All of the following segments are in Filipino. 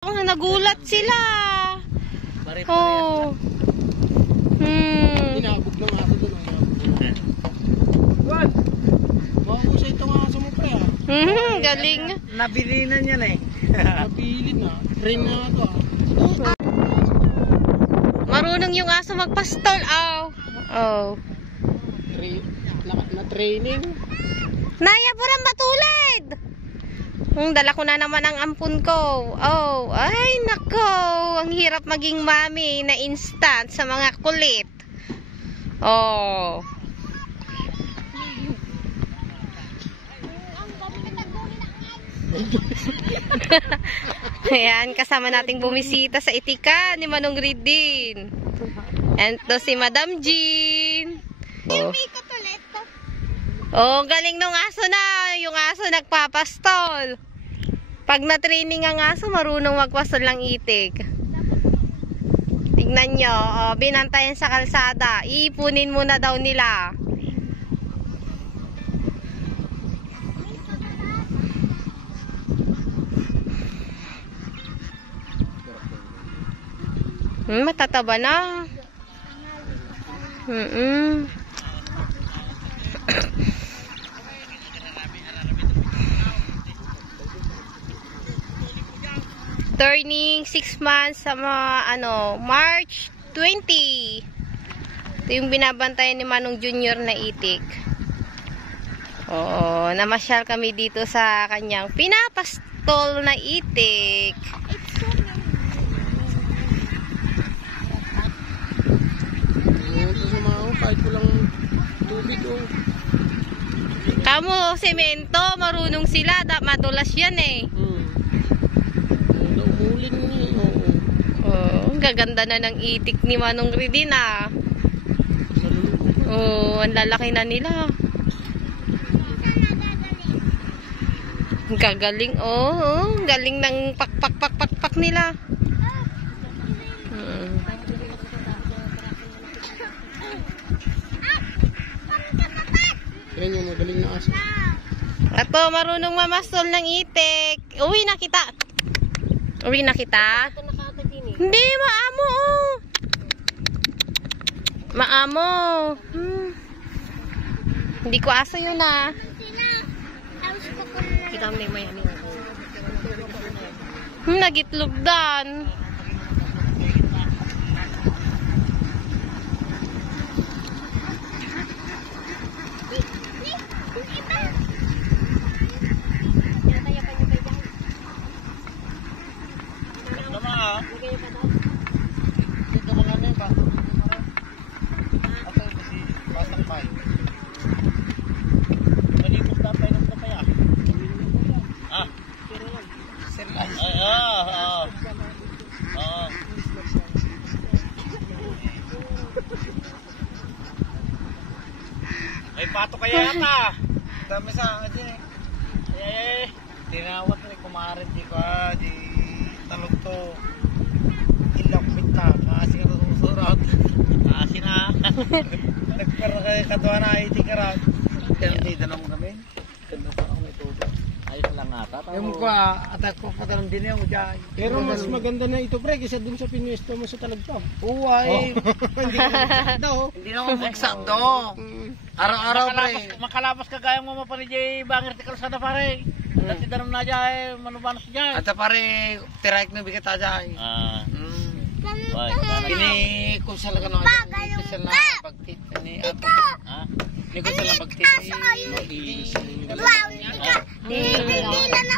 Nagulat sila. Oh. Inabog ng aso doon. What? Bago sa itong aso mo pre ah. Galing. Nabili na niya na eh. Nabili na. Train na ito ah. Marunong yung aso magpastol. Oh. Na-training. Naya po rin matulid. Dala ko na naman ang ampun ko. Oh, ay nako. Ang hirap maging mami na instant sa mga kulit. Oh. Ayan, kasama nating bumisita sa itika ni Manong Ridin. And to si Madam Jean. Oh, galing nung aso na. Yung aso nagpapastol. Pag na-training ang aso, marunong magpastol ng itik. Tignan nyo. Oh, binantayan sa kalsada. Iipunin muna daw nila. Matataba na. 6 months sa March 20. Ito yung binabantayan ni Manong Junior na itik. Oo, namasyal kami dito sa kanyang pinapastol na itik. Kahit kulang tubig oh. Kamo, semento, marunong sila. Madulas yan eh. Naumuling niya oh. Ang gaganda na ng itik ni Manong Ridin ah. Oh, ang lalaki na nila. Gagaling oh. Galing ng pak nila. Yan yung magaling na aso. Ato, marunong mamastol ng itik. Uwi na kita. Uwi na kita. Hindi, maamo oh. Maamo. Hindi ko aso yun ah. Kita mo na yung nagitlog dan. Ay pato kaya yata. Dami sa akin din eh. Tinawat na kumarin di ba? Di talog to. Ilakbit na. Kasi ka susurat. Kasi na. Nagpera kayo katuwa na iti karat. Hindi danong kami. Ganda pa ako may tubig. Ayos lang ata. Yung mukha, atak ko patanong din yung dyan. Pero mas maganda na ito pre kaysa dun sa pinuesto mo sa talagpam. Uway. Hindi ka magsakdo. Hindi na magsakdo. Araw-araw pre. Makalabas ka gaya mo pa ni Jay Bangir ti kalsada pare. Dati danom na jay manubanos jay. At pare tiraik na bigat jay. Ini kusal ka no. Kusal na pagtit ini at. Ini kusal na pagtit.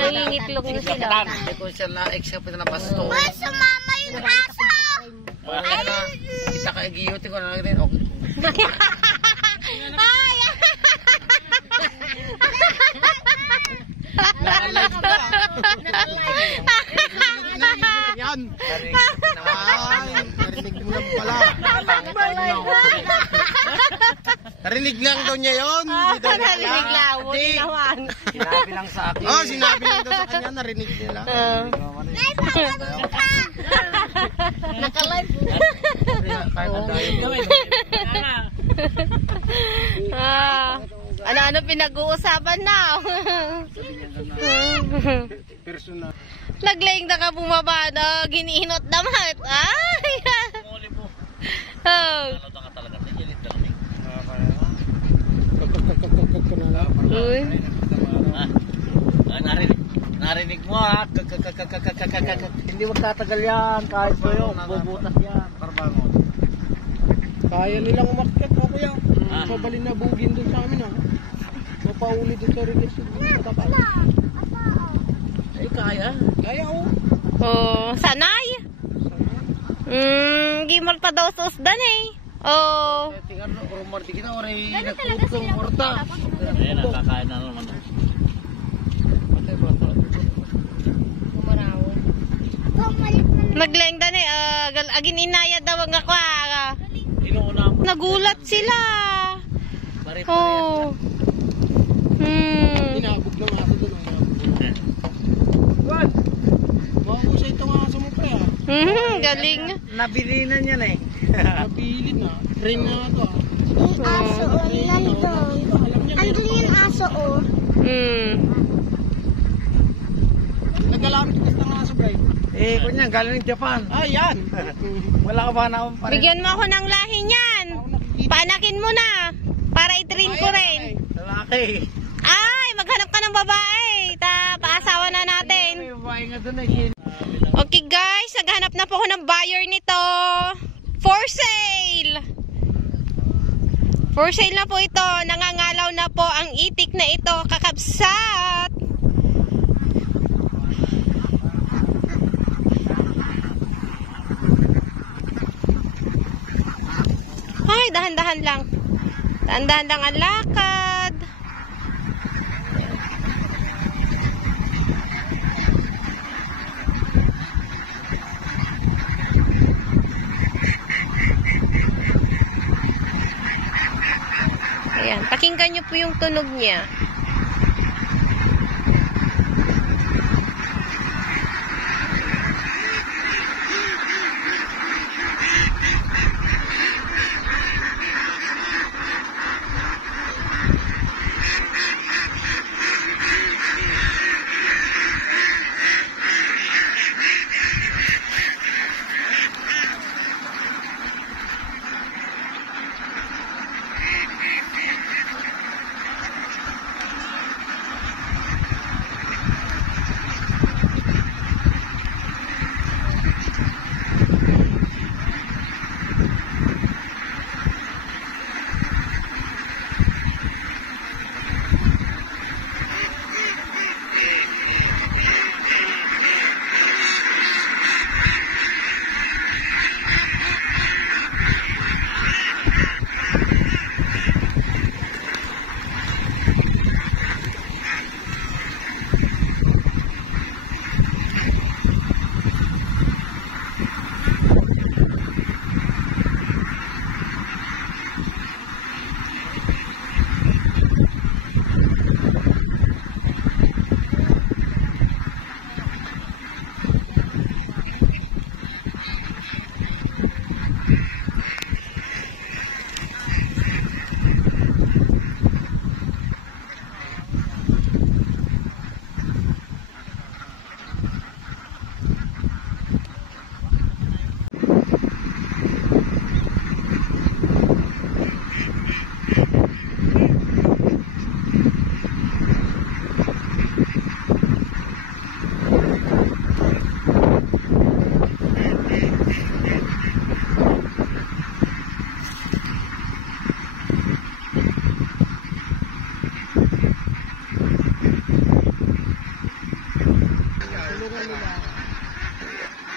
Mangingitlog na sila. Ini kusal na except na basto. Sumama yung aso. Kita ka giyuti ko na rin. Okay. Yan. Narinig mo lang pala. Narinig lang daw niya yun. Narinig lang. Hindi naman. Sinabi lang sa akin. Oh, sinabi lang daw sa kanya. Narinig nila. Naka-live. Ano pinag-uusapan na? Personal. Naglayang na ka bumaba na giniinot damat. Ay! Muli mo. Oh. Ano ka talaga? Nagilit na kami. Kag na lang. Uy. Narinig mo ha. Hindi magtatagal yan. Kahit po yun. Bubutas yan. Karbangon. Kaya nilang umakyat o kuya. Mabalin na bugin dun sa amin ha. Mapauli dun sa Ricketts. Matakas. Eh kaya. Kaya o. Oh, sanay. Gimol pa daw sa usdan eh. Oh. Tingnan mo. Kung marti kita. Oray nagputong morta. Ayan. Nakakain na naman. Naglayang dan eh. Agin inayad daw ang ako. Inuuna mo. Nagulat sila. Oh. Inabog ng aso dun. Mahusay itong aso mo pre ha. Galing. Nabilinan yan eh. Napilin na. Train na ito ha. Yung aso o, nandun. Andun yung aso o. Nagkalamit ng aso pre. Eh, kunya, galing ng Japan. Ah, yan. Wala ka ba na akong Bigyan mo ako ng lahi niyan. Paanakin mo na. Para i-train ko rin. lalaki? Ay, maghanap ka ng babae. Paasawa na natin. May babae nga doon eh. Okay guys, naghanap na po ako ng buyer nito. For sale. For sale na po ito. Nangangalaw na po ang itik na ito. Kakabsat. Ay, dahan-dahan lang. Dahan-dahan lang ang lakad. Ayan, pakinggan nyo po yung tunog niya.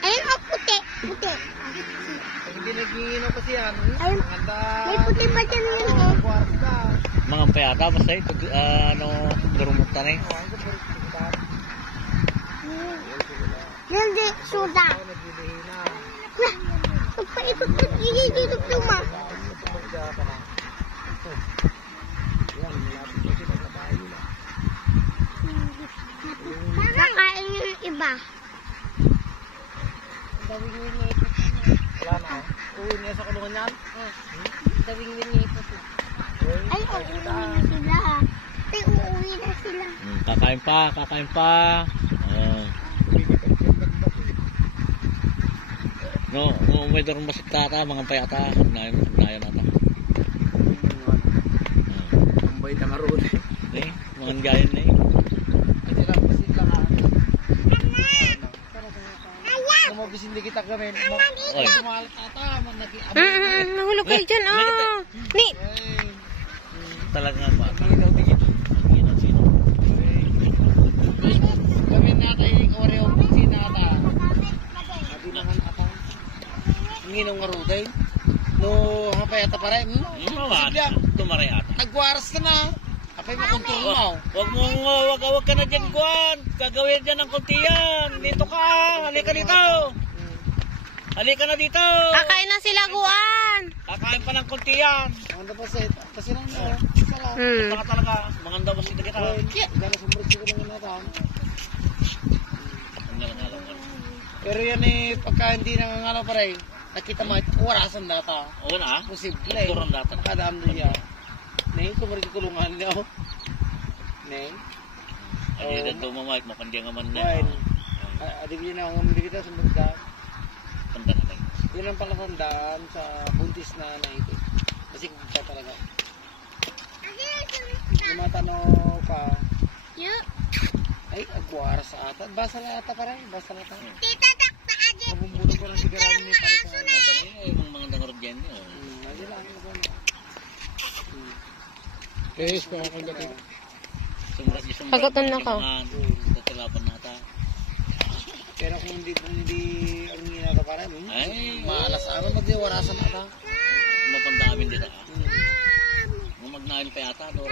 Ayun o, puti. Puti. Hindi nag-iinom kasi yan. Ayun. May puti pa dyan yun o. Mga payata, basta ito, durumot na eh. Yan di, suda. Pagpaikot ko, ihigilip luma. Nakain yung iba. Wala na. Uwi niya sa kulungan yan. Ay, uuwi na sila ha. Ay, uuwi na sila. Kakain pa. No, may dorong masik tata, mga payata. Nayon nata. Tambay na nga roon. Eh, mga gayon na eh. Kasi lang, kasi lang. Kumabisin di kita kami. Oy. Sumalat tata. Nahulog kayo dyan, oh. Ni, Talaga ba? Ginaw sino? Kami natin yung kawareo kung sinata. Hindi naman ata. Hindi nang ngaruday. No, hapay ata pare. Tumari ata. Nagwaras ka na. Apay makontrol mo. Wag ka na dyan, Guan. Gagawin dyan ng kuntiyan. Dito ka. Halika dito. Halika na dito. kakain na sila, Guan. Kakain pa ng kuntiyan. Ano pa sa ito? Kasi lang mo. Sala. Baka talaga. Maganda ba sila kita? Gana sumbrot siguro ng nataan. Ang alam ko. Pero yan eh, pagka hindi nangangalaw pare, nakita mo, warasan data. Oo na. Posible eh. Turun data. Nakadaan doon niya. Nay, kumari kulungan niya. Nay. Ay, dito mamahit. Mapandiyan nga man na. Yan. Adig yun ang hindi kita sumbrot. Panda na lang. Yun ang palatandaan sa buntis na ito. Kasi siya talaga. Tumatanaw ka, ay, agwara sa ata. Basa na ata pare, basa na ata. Mabumbulo ko lang sigara ni pare sa Ay, mga dangarod dyan. Lagi lang ako na. Yes, pakakagating. Pagkatan na ka. Tatilapan na ata. Pero kung hindi ang ginagawa pare, Ay, maalas ano magdiwarasan ata. mapandamin dito. Magnain pa yata. Doon.